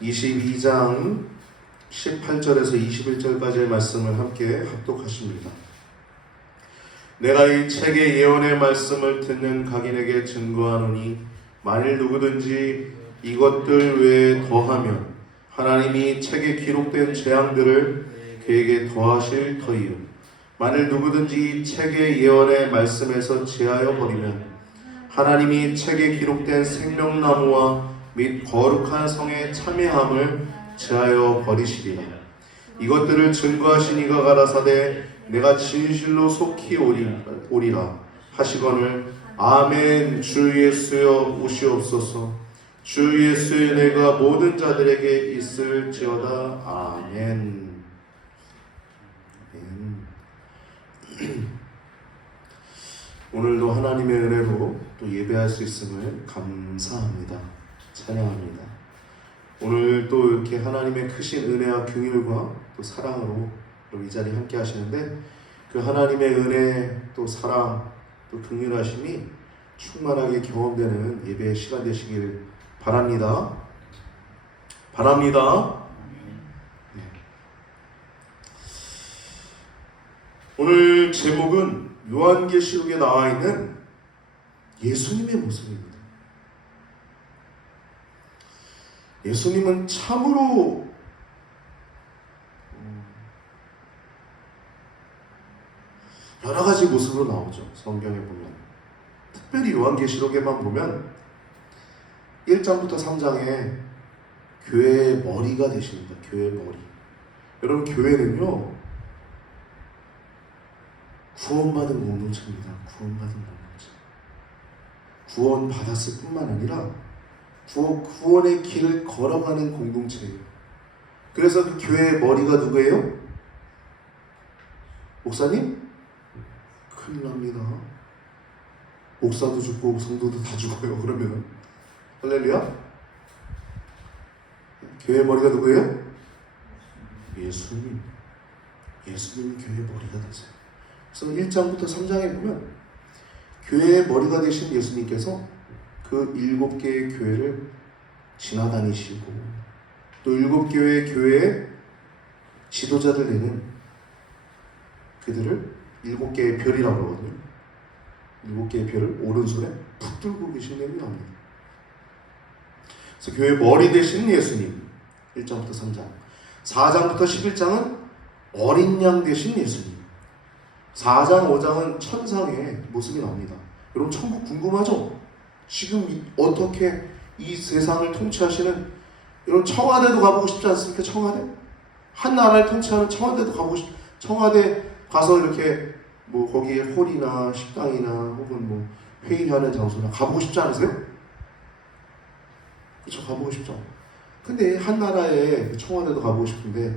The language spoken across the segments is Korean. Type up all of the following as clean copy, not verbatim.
22장 18절에서 21절까지의 말씀을 함께 합독하십니다. 내가 이 책의 예언의 말씀을 듣는 각인에게 증거하노니 만일 누구든지 이것들 외에 더하면 하나님이 책에 기록된 재앙들을 그에게 더하실 터이요 만일 누구든지 이 책의 예언의 말씀에서 제하여 버리면 하나님이 책에 기록된 생명나무와 및 거룩한 성의 참여함을 제하여 버리시리라. 이것들을 증거하신 이가 가라사대 내가 진실로 속히 오리라 하시거늘 아멘. 주 예수여 오시옵소서. 주 예수의 은혜가 모든 자들에게 있을지어다. 아멘. 오늘도 하나님의 은혜로 또 예배할 수 있음을 감사합니다. 찬양합니다. 오늘 또 이렇게 하나님의 크신 은혜와 긍휼과 또 사랑으로 이 자리에 함께 하시는데 그 하나님의 은혜 또 사랑 또 긍휼하심이 충만하게 경험되는 예배의 시간 되시길 바랍니다. 네. 오늘 제목은 요한계시록에 나와 있는 예수님의 모습입니다. 예수님은 참으로 여러 가지 모습으로 나오죠. 성경에 보면 특별히 요한계시록에만 보면 1장부터 3장에 교회의 머리가 되십니다. 교회의 머리. 여러분, 교회는요 구원받은 공동체입니다. 구원받은 공동체. 구원받았을 뿐만 아니라 구원의 길을 걸어가는 공동체예요. 그래서 그 교회의 머리가 누구예요? 목사님? 큰일 납니다. 목사도 죽고 성도도 다 죽어요. 그러면 할렐루야? 교회의 머리가 누구예요? 예수님. 예수님이 교회의 머리가 되세요. 그래서 1장부터 3장에 보면 교회의 머리가 되신 예수님께서 그 7개의 교회를 지나다니시고 또 7개의 교회의 지도자들 되는 그들을 7개의 별이라고 하거든요. 7개의 별을 오른손에 푹 들고 계신 내용이 나옵니다. 그래서 교회의 머리 되신 예수님 1장부터 3장 4장부터 11장은 어린 양 되신 예수님 4장 5장은 천상의 모습이 나옵니다. 여러분 천국 궁금하죠? 지금 어떻게 이 세상을 통치하시는 여러분 청와대도 가보고 싶지 않습니까? 청와대? 한 나라를 통치하는 청와대도 가보고 청와대 가서 이렇게 뭐 거기에 홀이나 식당이나 혹은 뭐 회의하는 장소나 가보고 싶지 않으세요? 그렇죠. 가보고 싶죠. 근데 한 나라의 청와대도 가보고 싶은데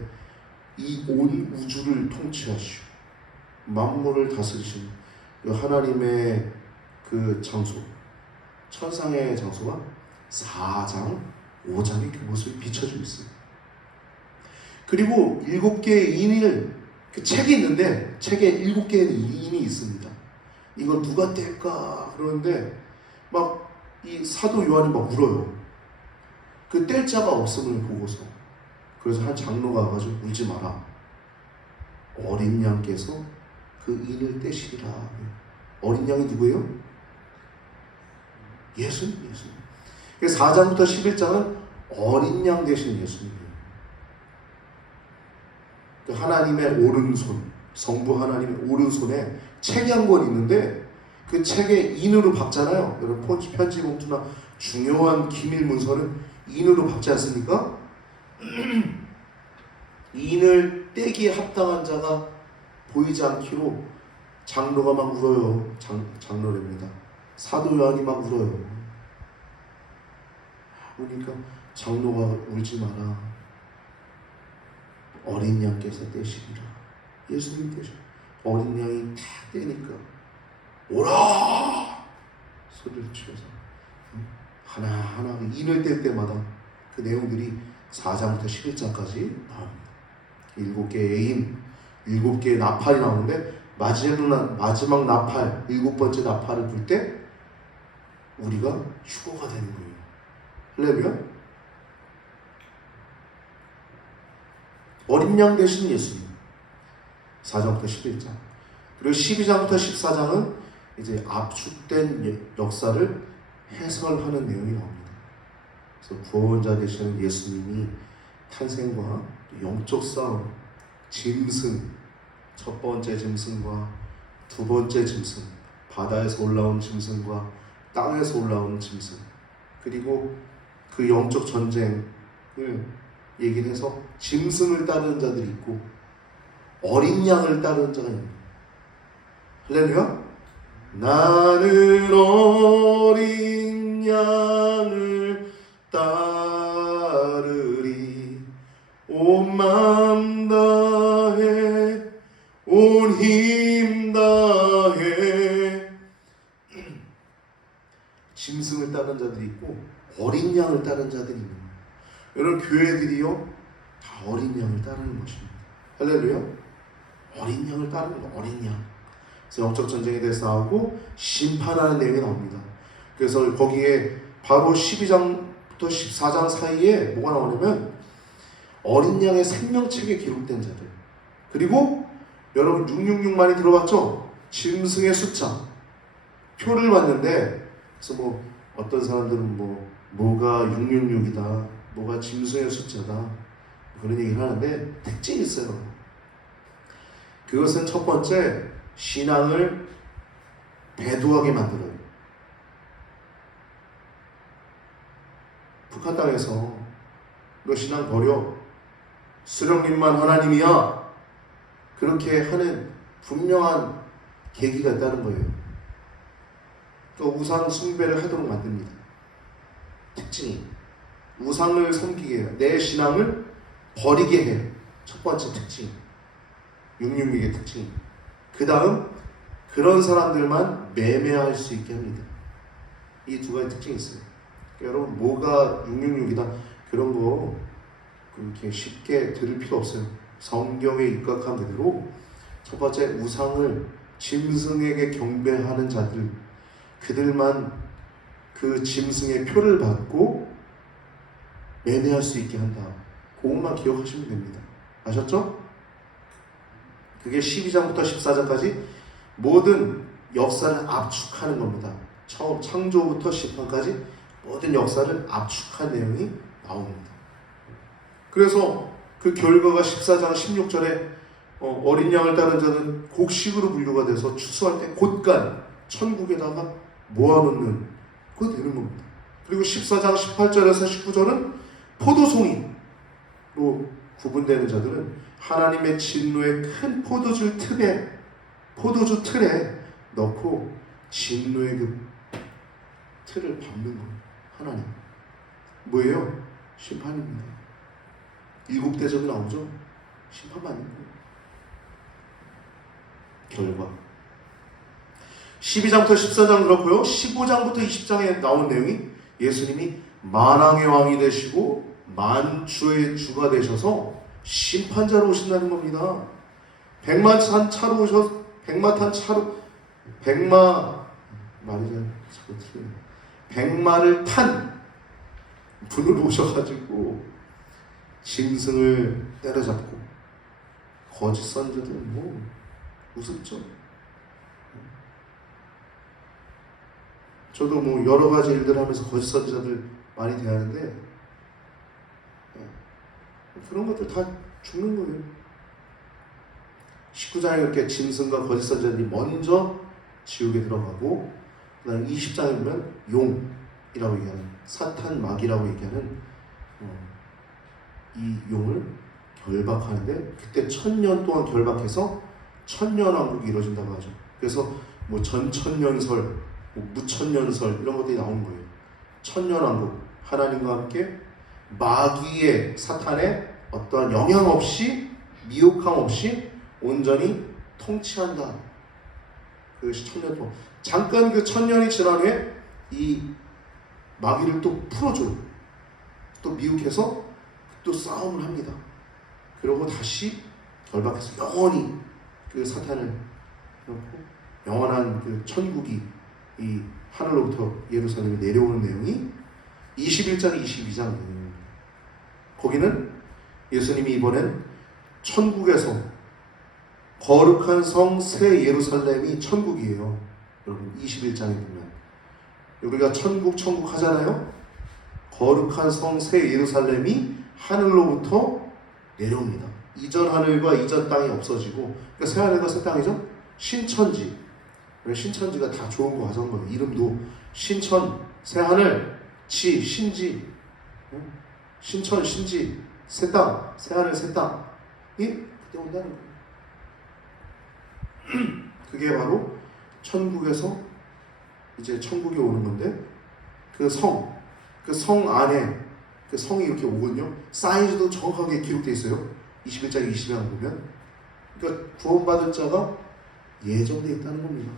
이 온 우주를 통치하시고 만물을 다스리시는 하나님의 그 장소 천상의 장소가 4장, 5장의 그 모습이 비춰지고 있어요. 그리고 7개의 인을 그 책이 있는데 책에 7개의 인이 있습니다. 이걸 누가 뗄까 그러는데 막 이 사도 요한이 막 울어요. 그 뗄 자가 없음을 보고서 그래서 한 장로가 와가지고 울지 마라. 어린 양께서 그 인을 떼시리라. 어린 양이 누구예요? 예수님. 그래서 4장부터 11장은 어린 양 되신 예수님이에요. 하나님의 오른손, 성부 하나님의 오른손에 책이 한 권 있는데 그 책에 인으로 박잖아요. 여러분 편지 봉투나 중요한 기밀 문서는 인으로 박지 않습니까? 인을 떼기에 합당한 자가 보이지 않기로 장로가 막 울어요. 장로랍니다. 사도 요한이 막 울어요. 그러니까 장로가 울지 마라. 어린 양께서 떼시리라. 예수님 떼셔. 어린 양이 다 떼니까 오라 소리를 치면서 하나하나 인을 뗄 때마다 그 내용들이 4장부터 11장까지 나옵니다. 7개의 인, 7개의 나팔이 나오는데 마지막 나팔, 7번째 나팔을 불 때 우리가 휴거가 되는 거예요. 할렐루야. 어린 양 되신 예수님. 4장부터 11장. 그리고 12장부터 14장은 이제 압축된 역사를 해설하는 내용이 나옵니다. 그래서 구원자 되시는 예수님이 탄생과 영적 싸움, 짐승, 첫 번째 짐승과 두 번째 짐승, 바다에서 올라온 짐승과 땅에서 올라온 짐승, 그리고 그 영적 전쟁을 얘기를 해서 짐승을 따르는 자들이 있고 어린 양을 따르는 자가 있는 거예요. 할렐루야. 나는 어린 양을 따르리 온 마음 다해 온 힘 다해. 짐승을 따르는 자들이 있고 어린 양을 따르는 자들이 있는 거예요. 여러분 교회들이요 다 어린 양을 따르는 것입니다. 할렐루야. 어린 양을 따르는 거, 어린 양. 그래서 영적 전쟁에 대해서 나오고 심판하는 내용이 나옵니다. 그래서 거기에 바로 12장부터 14장 사이에 뭐가 나오냐면 어린 양의 생명책에 기록된 자들, 그리고 여러분 666 많이 들어봤죠? 짐승의 숫자 표를 봤는데, 그래서 뭐 어떤 사람들은 뭐가 666이다, 뭐가 짐승의 숫자다, 그런 얘기를 하는데 특징이 있어요. 그것은 첫 번째, 신앙을 배도하게 만들어요. 북한 땅에서 너 신앙 버려, 수령님만 하나님이야, 그렇게 하는 분명한 계기가 있다는 거예요. 또 우상 숭배를 하도록 만듭니다. 특징이 우상을 섬기게 해요. 내 신앙을 버리게 해요. 첫 번째 특징, 666의 특징. 그 다음, 그런 사람들만 매매할 수 있게 합니다. 이 두 가지 특징이 있어요. 그러니까 여러분 뭐가 666이다 그런 거 그렇게 쉽게 들을 필요 없어요. 성경에 입각한 그대로 첫 번째, 우상을 짐승에게 경배하는 자들, 그들만 그 짐승의 표를 받고 매매할 수 있게 한다. 그것만 기억하시면 됩니다. 아셨죠? 그게 12장부터 14장까지 모든 역사를 압축하는 겁니다. 처음 창조부터 심판까지 모든 역사를 압축한 내용이 나옵니다. 그래서 그 결과가 14장 16절에 어린 양을 따른 자는 곡식으로 분류가 돼서 추수할 때 곧간 천국에다가 모아놓는 그거 되는 겁니다. 그리고 14장 18절에서 19절은 포도송이로 구분되는 자들은 하나님의 진노의 큰 포도주 틀에 넣고 진노의 그 틀을 밟는 거예요. 하나님 뭐예요? 심판입니다. 일곱 대접이 나오죠. 심판받는 거예요. 결과 12장부터 14장 그렇고요. 15장부터 20장에 나온 내용이 예수님이 만왕의 왕이 되시고 만주의 주가 되셔서 심판자로 오신다는 겁니다. 백마탄 차로 백마를 탄 분으로 오셔가지고 짐승을 때려잡고 거짓 선자들은 뭐 우습죠. 저도 뭐 여러 가지 일들 하면서 거짓 선자들 많이 대하는데 그런 것들 다 죽는 거예요. 19장에 그렇게 짐승과 거짓 선자들이 먼저 지옥에 들어가고, 그 다음에 20장에 보면 용이라고 얘기하는, 사탄 마귀라고 얘기하는 이 용을 결박하는데, 그때 1000년 동안 결박해서 천년왕국이 이루어진다고 하죠. 그래서 뭐 전천년설, 뭐 무천년설 이런 것들이 나오는 거예요. 천년왕국, 하나님과 함께 마귀의, 사탄의 어떠한 영향 없이, 미혹함 없이 온전히 통치한다. 그 1000년 동안. 잠깐 그 1000년이 지난 후에 이 마귀를 또 풀어줘요. 또 미혹해서 또 싸움을 합니다. 그러고 다시 결박해서 영원히 그 사탄을 놓고 영원한 그 천국이 이 하늘로부터 예루살렘에 내려오는 내용이 21장, 22장. 거기는 예수님이 이번엔 천국에서 거룩한 성 새 예루살렘이 천국이에요. 여러분 21장에 보면 우리가 천국 하잖아요. 거룩한 성 새 예루살렘이 하늘로부터 내려옵니다. 이전 하늘과 이전 땅이 없어지고, 그러니까 새 하늘과 새 땅이죠. 신천지. 신천지가 다 좋은 거 가져온 거예요. 이름도 신천, 새 하늘, 지, 신지, 신천, 신지, 새 땅, 새 하늘, 새 땅이 그때 온다는 거예요. 그게 바로 천국에서 이제 천국에 오는 건데, 그 성 안에 그 성이 이렇게 오거든요. 사이즈도 정확하게 기록되어 있어요. 21장 20장 보면. 그러니까 구원받을 자가 예정되어 있다는 겁니다.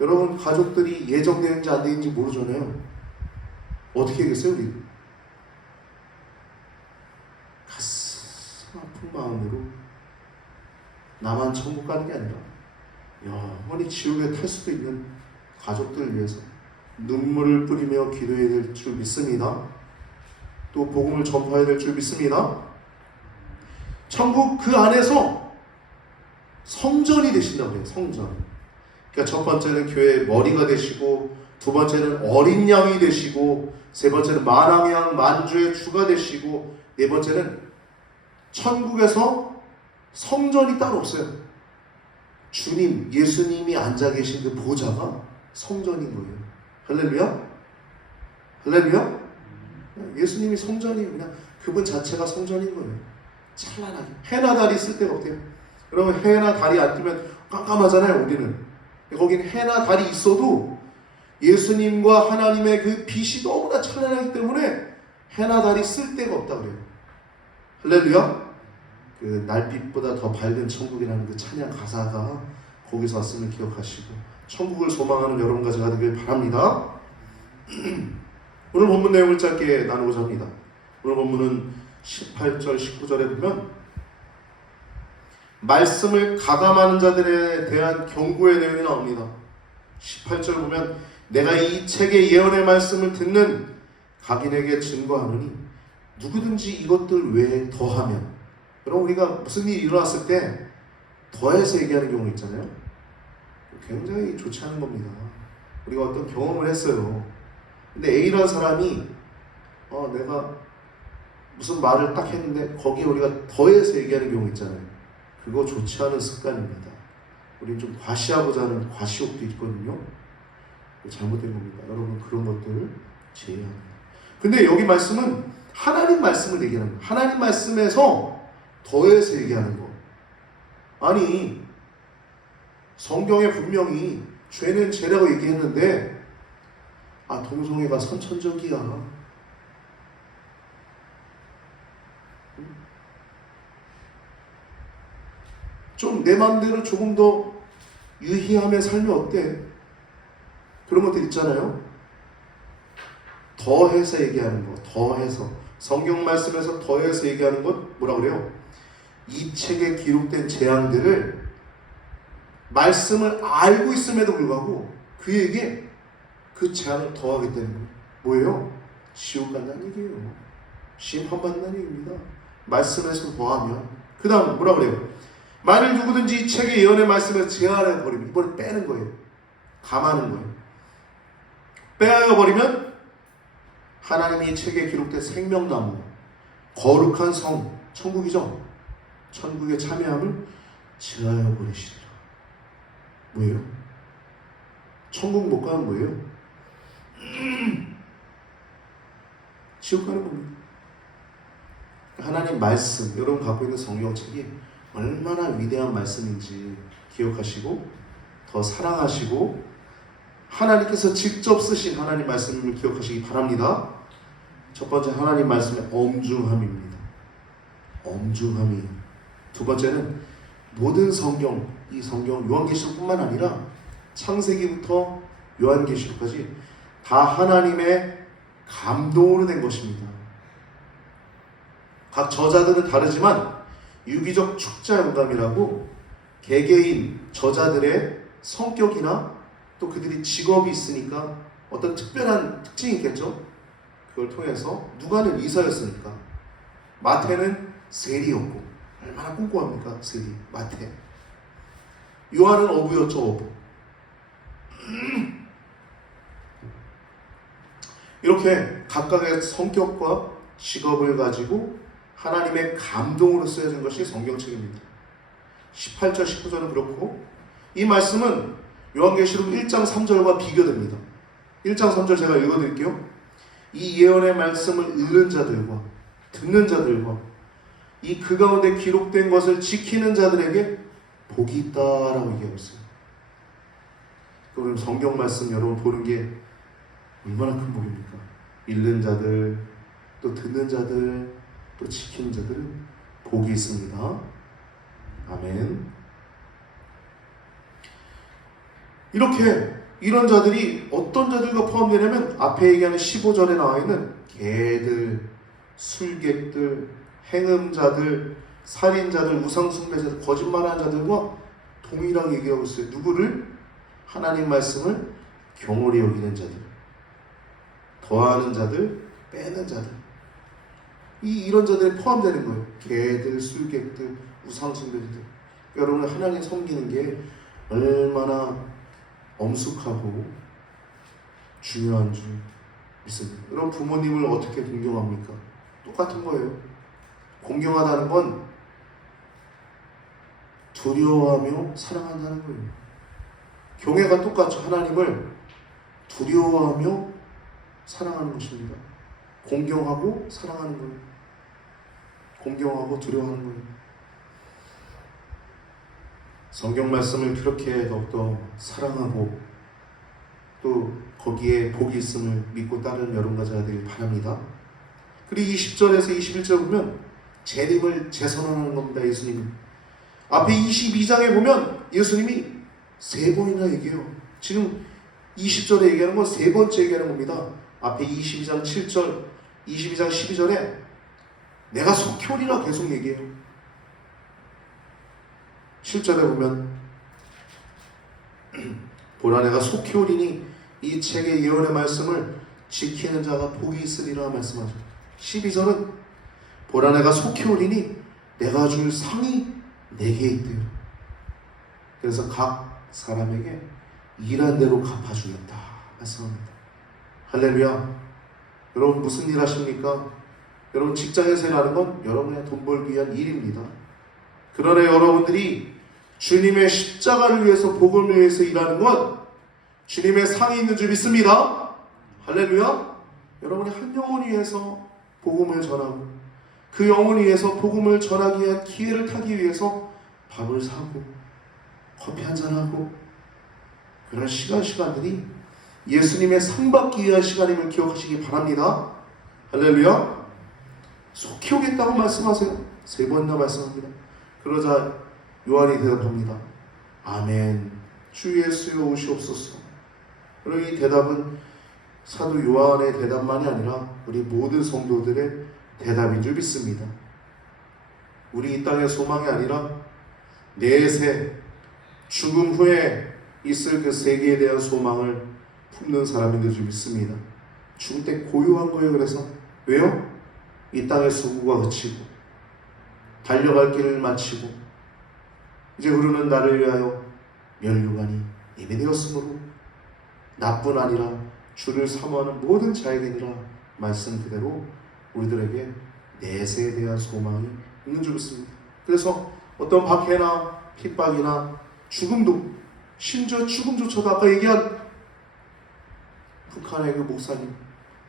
여러분, 가족들이 예정되는지 안 되는지 모르잖아요. 어떻게 하겠어요, 우리? 가슴 아픈 마음으로 나만 천국 가는 게 아니라 영원히 지옥에 탈 수도 있는 가족들을 위해서 눈물을 뿌리며 기도해야 될 줄 믿습니다. 또 복음을 전파해야 될 줄 믿습니다. 천국 그 안에서 성전이 되신다고 해요. 성전. 그러니까 첫 번째는 교회의 머리가 되시고, 두 번째는 어린 양이 되시고, 세 번째는 만왕양 만주의 주가 되시고, 네 번째는 천국에서 성전이 따로 없어요. 주님, 예수님이 앉아 계신 그 보좌가 성전인 거예요. 할렐루야? 할렐루야? 예수님이 성전이에요. 그냥 그분 자체가 성전인 거예요. 찬란하게. 해나 달이 있을 데가 없대요. 여러분, 해나 달이 안 뜨면 깜깜하잖아요, 우리는. 거긴 해나 달이 있어도 예수님과 하나님의 그 빛이 너무나 찬란하기 때문에 해나 달이 쓸 데가 없다 그래요. 할렐루야? 그 날빛보다 더 밝은 천국이라는 그 찬양 가사가 거기서 왔음을 기억하시고 천국을 소망하는 여러분과 제가 되길 바랍니다. 오늘 본문 내용을 짧게 나누고자 합니다. 오늘 본문은 18절, 19절에 보면 말씀을 가감하는 자들에 대한 경고의 내용이 나옵니다. 18절 보면 내가 이 책의 예언의 말씀을 듣는 각인에게 증거하노니 누구든지 이것들 외에 더하면, 여러분, 우리가 무슨 일이 일어났을 때 더해서 얘기하는 경우 있잖아요. 굉장히 좋지 않은 겁니다. 우리가 어떤 경험을 했어요. 근데 A라는 사람이 내가 무슨 말을 딱 했는데 거기에 우리가 더해서 얘기하는 경우 있잖아요. 그거 좋지 않은 습관입니다. 우리는 좀 과시하고자 하는 과시욕도 있거든요. 잘못된 겁니다. 여러분, 그런 것들을 제외해야 합니다. 근데 여기 말씀은 하나님 말씀을 얘기하는 거예요. 하나님 말씀에서 더해서 얘기하는 거. 아니, 성경에 분명히 죄는 죄라고 얘기했는데 동성애가 선천적이야. 좀 내 마음대로 조금 더 유희하며 살면 어때? 그런 것들 있잖아요. 더해서 얘기하는 거. 더해서. 성경 말씀에서 더해서 얘기하는 것 뭐라 그래요? 이 책에 기록된 재앙들을 말씀을 알고 있음에도 불구하고 그에게 그 재앙을 더하겠다는 거예요. 뭐예요? 지옥 간다는 얘기예요. 심판받는다는 얘기입니다. 말씀에서 더하면. 그 다음 뭐라 그래요? 만일 누구든지 이 책의 예언의 말씀을 제한해 버리면, 이번에 빼는 거예요. 감하는 거예요. 빼앗아 버리면 하나님이 이 책에 기록된 생명나무, 거룩한 성, 천국이죠. 천국의 참여함을 제하여 버리시리라. 뭐예요? 천국 못 가는 뭐예요? 지옥 가는 겁니다. 하나님 말씀, 여러분 갖고 있는 성경책이 얼마나 위대한 말씀인지 기억하시고 더 사랑하시고 하나님께서 직접 쓰신 하나님 말씀을 기억하시기 바랍니다. 첫 번째, 하나님 말씀의 엄중함입니다. 엄중함이. 두 번째는 모든 성경, 이 성경 요한계시록뿐만 아니라 창세기부터 요한계시록까지 다 하나님의 감동으로 된 것입니다. 각 저자들은 다르지만 유기적 축자 영감이라고 개개인 저자들의 성격이나 또 그들이 직업이 있으니까 어떤 특별한 특징이 있겠죠. 그걸 통해서 누가는 의사였으니까, 마태는 세리였고, 얼마나 꼼꼼합니까? 세리, 마태. 요한은 어부였죠, 어부. 이렇게 각각의 성격과 직업을 가지고 하나님의 감동으로 쓰여진 것이 성경책입니다. 18절, 19절은 그렇고, 이 말씀은 요한계시록 1장 3절과 비교됩니다. 1장 3절 제가 읽어드릴게요. 이 예언의 말씀을 읽는 자들과 듣는 자들과 이 그 가운데 기록된 것을 지키는 자들에게 복이 있다라고 얘기하고 있어요. 그럼 성경 말씀 여러분 보는 게 얼마나 큰 복입니까? 읽는 자들, 또 듣는 자들, 또 지키는 자들은 복이 있습니다. 아멘. 이렇게 이런 자들이 어떤 자들과 포함되냐면 앞에 얘기하는 15절에 나와 있는 개들, 술객들, 행음자들, 살인자들, 우상숭배자들, 거짓말하는 자들과 동일하게 얘기하고 있어요. 누구를? 하나님 말씀을 경홀히 여기는 자들, 더하는 자들, 빼는 자들. 이런 자들이 포함되는 거예요. 개들, 술객들, 우상숭배자들. 여러분 하나님 섬기는 게 얼마나 엄숙하고 중요한 줄 믿습니다. 여러분 부모님을 어떻게 공경합니까? 똑같은 거예요. 공경하다는 건 두려워하며 사랑한다는 거예요. 경외가 똑같죠. 하나님을 두려워하며 사랑하는 것입니다. 공경하고 사랑하는 거예요. 공경하고 두려워하는 거예요. 성경 말씀을 그렇게 더욱더 사랑하고 또 거기에 복이 있음을 믿고 따르는 여러분과 제가 되길 바랍니다. 그리고 20절에서 21절 보면 재림을 재선언하는 겁니다. 예수님은 앞에 22장에 보면 예수님이 3번이나 얘기해요. 지금 20절에 얘기하는 건 3번째 얘기하는 겁니다. 앞에 22장 7절, 22장 12절에 내가 속히 오리라 계속 얘기해요. 7절에 보면 보라 내가 속히 오리니 이 책의 예언의 말씀을 지키는 자가 복이 있으리라 말씀하죠. 12절은 보라 내가 속히 오리니 내가 줄 상이 내게 있대요. 그래서 각 사람에게 일한 대로 갚아주겠다 말씀합니다. 할렐루야. 여러분 무슨 일 하십니까? 여러분 직장에서 일하는 건 여러분의 돈 벌기 위한 일입니다. 그러나 여러분들이 주님의 십자가를 위해서 복음을 위해서 일하는 건 주님의 상이 있는 줄 믿습니다. 할렐루야. 여러분이 한 영혼을 위해서 복음을 전하고 그 영혼을 위해서 복음을 전하기 위한 기회를 타기 위해서 밥을 사고 커피 한잔하고 그런 시간들이 예수님의 상 받기 위한 시간임을 기억하시기 바랍니다. 할렐루야. 속히 오겠다고 말씀하세요. 3번이나 말씀합니다. 그러자 요한이 대답합니다. 아멘. 주 예수여 오시옵소서. 그리고 이 대답은 사도 요한의 대답만이 아니라 우리 모든 성도들의 대답인 줄 믿습니다. 우리 이 땅의 소망이 아니라 내세 죽음 후에 있을 그 세계에 대한 소망을 품는 사람인 줄 믿습니다. 죽을 때 고요한 거예요. 그래서 왜요? 이 땅의 수고가 그치고 달려갈 길을 마치고 이제 흐르는 나를 위하여 면류관이 예배되었으므로 나뿐 아니라 주를 사모하는 모든 자에게니라 말씀 그대로 우리들에게 내세에 대한 소망이 있는 줄 믿습니다. 그래서 어떤 박해나 핍박이나 죽음도 심지어 죽음조차도 아까 얘기한 북한의 그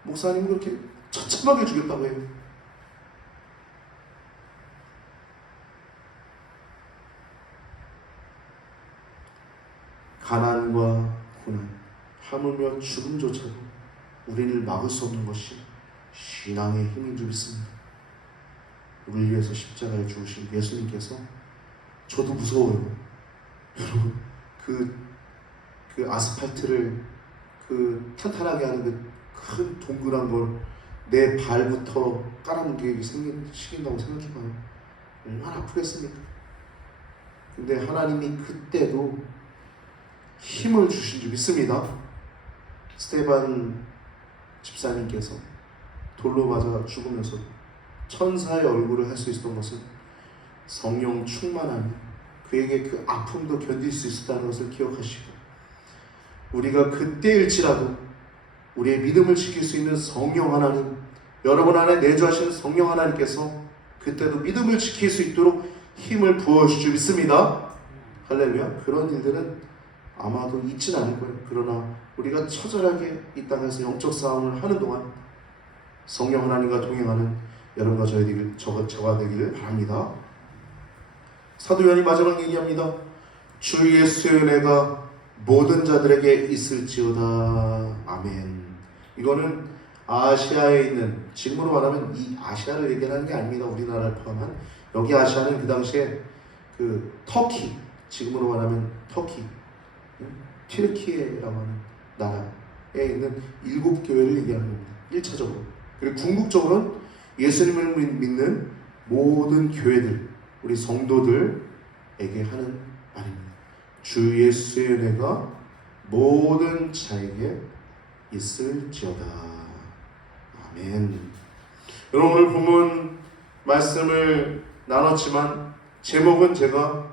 목사님 그렇게 처참하게 죽였다고 해요. 가난과 고난, 하물며 죽음조차도 우리를 막을 수 없는 것이 신앙의 힘인 줄 믿습니다. 우리를 위해서 십자가에 죽으신 예수님께서 저도 무서워요. 여러분 그 아스팔트를 그 탄탄하게 하는 그 큰 동그란 걸 내 발부터 깔아뭉개기 생긴다고 생각해봐요. 얼마나 아프겠습니까? 근데 하나님이 그때도 힘을 주신 줄 믿습니다. 스테반 집사님께서 돌로 맞아 죽으면서 천사의 얼굴을 할 수 있었던 것은 성령 충만하니 그에게 그 아픔도 견딜 수 있었다는 것을 기억하시고, 우리가 그때일지라도 우리의 믿음을 지킬 수 있는 성령 하나님, 여러분 안에 내주하시는 성령 하나님께서 그때도 믿음을 지킬 수 있도록 힘을 부어주실 줄 믿습니다. 할렐루야. 그런 일들은 아마도 있진 않을 거예요. 그러나 우리가 처절하게 이 땅에서 영적 싸움을 하는 동안 성령 하나님과 동행하는 여러분과 저가 되기를 바랍니다. 사도 요한이 마지막 얘기합니다. 주 예수의 은혜가 모든 자들에게 있을지어다. 아멘. 이거는 아시아에 있는, 지금으로 말하면 이 아시아를 얘기하는 게 아닙니다. 우리나라를 포함한. 여기 아시아는 그 당시에 그 터키, 지금으로 말하면 터키, 튀르키예라고 하는 나라에 있는 7교회를 얘기하는 겁니다. 1차적으로. 그리고 궁극적으로는 예수님을 믿는 모든 교회들, 우리 성도들에게 하는 말입니다. 주 예수의 은혜가 모든 자에게 있을지어다. 아멘. 여러분, 오늘 본문 말씀을 나눴지만 제목은 제가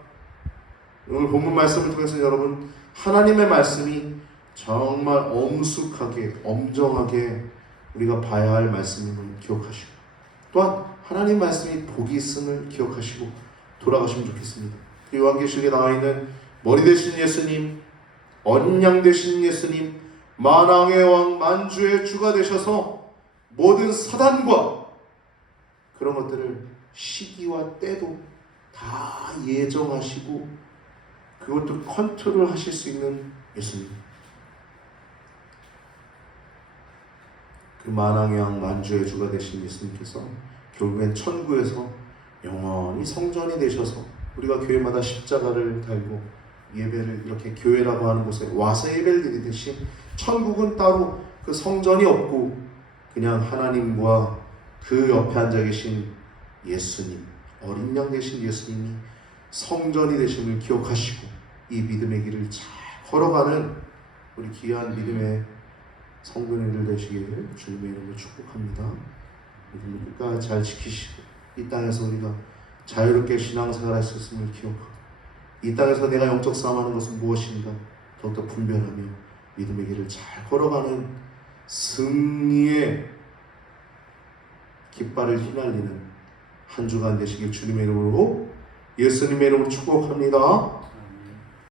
오늘 본문 말씀을 통해서 여러분, 하나님의 말씀이 정말 엄숙하게, 엄정하게 우리가 봐야 할 말씀임을 기억하시고, 또한 하나님 말씀이 복이 있음을 기억하시고 돌아가시면 좋겠습니다. 요한계시록에 나와 있는 머리 되신 예수님, 어린 양 되신 예수님, 만왕의 왕, 만주의 주가 되셔서 모든 사단과 그런 것들을 시기와 때도 다 예정하시고 그것도 컨트롤 하실 수 있는 예수님, 그 만왕의 왕, 만주의 주가 되신 예수님께서 결국엔 천국에서 영원히 성전이 되셔서 우리가 교회마다 십자가를 달고 예배를, 이렇게 교회라고 하는 곳에 와서 예배를 드리듯이 천국은 따로 그 성전이 없고 그냥 하나님과 그 옆에 앉아 계신 예수님, 어린 양 되신 예수님이 성전이 되심을 기억하시고 이 믿음의 길을 잘 걸어가는 우리 귀한 믿음의 성도님들 되시기를 주님의 이름으로 축복합니다. 믿음을 끝까지 잘 지키시고 이 땅에서 우리가 자유롭게 신앙생활할 수 있음을 기억하고, 이 땅에서 내가 영적 싸움하는 것은 무엇인가 더욱더 분별하며 믿음의 길을 잘 걸어가는 승리의 깃발을 휘날리는 한 주간 되시길 주님의 이름으로, 예수님의 이름으로 축복합니다.